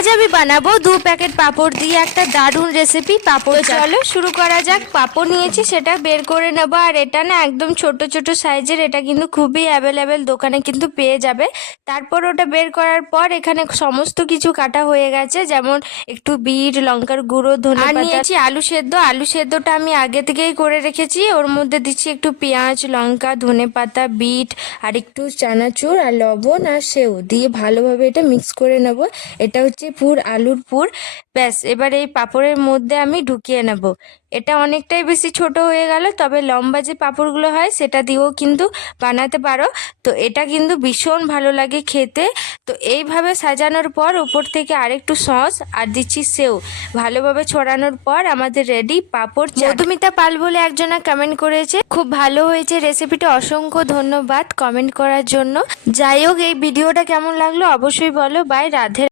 আজ আমি বানাবো 2 প্যাকেট পাঁপড় দিয়ে একটা দারুণ রেসিপি পাঁপড়। চলো শুরু করা যাক। পাঁপড় নিয়েছি, সেটা বের করে নেবো। আর এটা না একদম ছোট ছোট সাইজের, এটা কিন্তু খুবই অ্যাভেলেবেল, দোকানে কিন্তু পেয়ে যাবে। তারপর ওটা বের করার পর এখানে সমস্ত কিছু কাটা হয়ে গেছে, যেমন একটু বিট, লঙ্কার গুঁড়ো, ধনেপাতা। নিয়েছি আলু সেদ্ধ। আলু সেদ্ধটা আমি আগে থেকেই করে রেখেছি। ওর মধ্যে দিচ্ছি একটু পেঁয়াজ, লঙ্কা, ধনেপাতা, বিট আর একটু চানাচুর আর লবণ আর সেও দিয়ে ভালোভাবে এটা মিক্স করে নেব। এটা হচ্ছে পুর, আলুর পুর। ব্যাস, এবার এই পাঁপড়ের মধ্যে আমি ঢুকিয়ে নেব। এটা অনেকটাই বেশি ছোট হয়ে গেল, তবে লম্বা যে পাঁপড়গুলো হয় সেটা দিয়েও কিন্তু বানাতে পারো। তো এটা কিন্তু ভীষণ ভালো লাগে খেতে। তো এইভাবে সাজানোর পর উপর থেকে আরেকটু সস আর দিচ্ছি সেও ভালোভাবে ছড়ানোর পর আমাদের রেডি পাঁপড় চাট। মধুমিতা পাল বলে একজনা কমেন্ট করেছে, খুব ভালো হয়েছে রেসিপিটা, অসংখ্য ধন্যবাদ কমেন্ট করার জন্য। যাই হোক, এই ভিডিওটা কেমন লাগলো অবশ্যই বলো। বাই, রাধে।